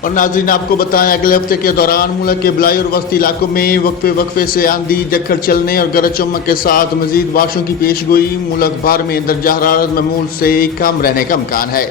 اور ناظرین آپ کو بتائیں اگلے ہفتے کے دوران ملک کے بلائی اور وسطی علاقوں میں وقفے سے آندھی جکھڑ چلنے اور گرج چمک کے ساتھ مزید بارشوں کی پیش گوئی۔ ملک بھر میں درجہ حرارت معمول سے کم رہنے کا امکان ہے۔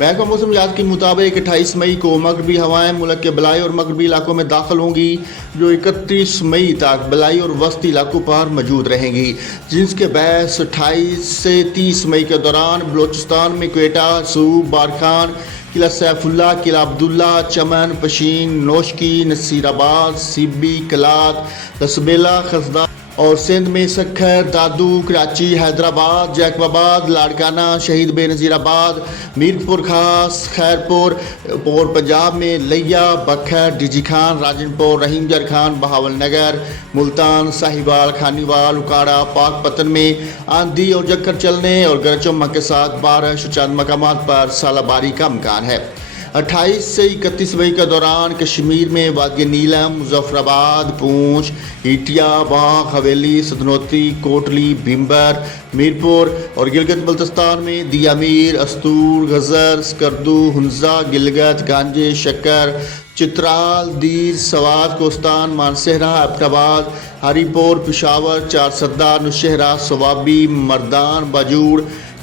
محکمہ موسمیات کے مطابق 28 مئی کو مغربی ہوائیں ملک کے بلائی اور مغربی علاقوں میں داخل ہوں گی، جو 31 مئی تک بلائی اور وسطی علاقوں پر موجود رہیں گی، جس کے باعث 28 سے 30 مئی کے دوران بلوچستان میں کوئٹہ، سوب، بارکھان، قلعہ سیف اللہ، قلعہ عبداللہ، چمن، پشین، نوشکی، نصیر آباد، سیبی، کلات، لسبیلا، خزدہ اور سندھ میں سکھر، دادو، کراچی، حیدرآباد، جیکب آباد، لاڑکانہ، شہید بے نظیر آباد، میرپور خاص، خیرپور اور پنجاب میں لیا، بکھر، ڈی جی خان، راجن پور، رحیم جر خان، بہاول نگر، ملتان، ساہیوال، خانیوال، اکاڑا، پاک پتن میں آندھی اور جکھڑ چلنے اور گرج چمک کے ساتھ بارش، چند مقامات پر ژالہ باری کا امکان ہے۔ 28 سے 31 مئی کے دوران کشمیر میں وادی نیلم، مظفر آباد، پونچھ، ایٹیا، باغ، حویلی، سدنوتی، کوٹلی، بھیمبر، میرپور اور گلگت بلتستان میں دیا میر، استور، غزر، سکردو، ہنزا، گلگت، گانجے، شکر، چترال، دیر، سوات، کوستان، مانسہرہ، ایبٹ آباد، ہری پور، پشاور، چارسدہ، نوشہرہ، سوابی، مردان، باجوڑ،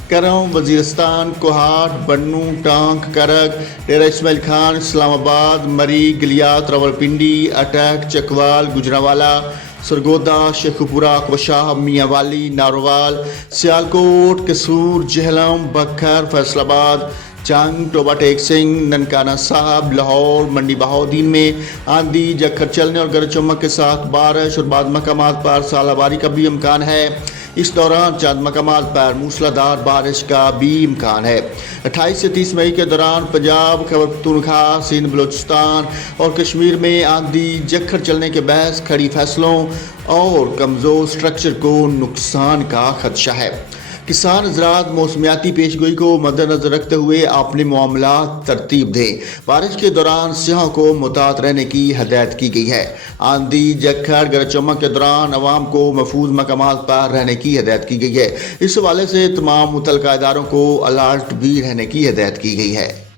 کرم، وزیرستان، کوہاٹ، بنوں، ٹانک، کرک، ڈیرہ اسماعیل خان، اسلام آباد، مری، گلیات، راولپنڈی، اٹک، چکوال، گجرانوالہ، سرگودا، شیخوپورہ، کوشاہ، میاں والی، ناروال، سیالکوٹ، قصور، جہلم، بکھر، فیصل آباد، چنگ، ٹوبہ ٹیک سنگھ، ننکانہ صاحب، لاہور، منڈی بہاؤدین میں آندھی جکھڑ چلنے اور گرج چمک کے ساتھ بارش اور بعض مقامات پر ژالہ باری کا بھی امکان ہے۔ اس دوران چند مقامات پر موسلادھار بارش کا بھی امکان ہے۔ 28 سے 30 مئی کے دوران پنجاب، خیبر پختونخوا، سندھ، بلوچستان اور کشمیر میں آندھی جکھڑ چلنے کے باعث کھڑی فصلوں اور کمزور سٹرکچر کو نقصان کا خدشہ ہے۔ کسان حضرات موسمیاتی پیش گوئی کو مد نظر رکھتے ہوئے اپنے معاملات ترتیب دیں۔ بارش کے دوران سیاحوں کو محتاط رہنے کی ہدایت کی گئی ہے۔ آندھی جکھڑ گرج چمک کے دوران عوام کو محفوظ مقامات پر رہنے کی ہدایت کی گئی ہے۔ اس حوالے سے تمام متعلقہ اداروں کو الرٹ بھی رہنے کی ہدایت کی گئی ہے۔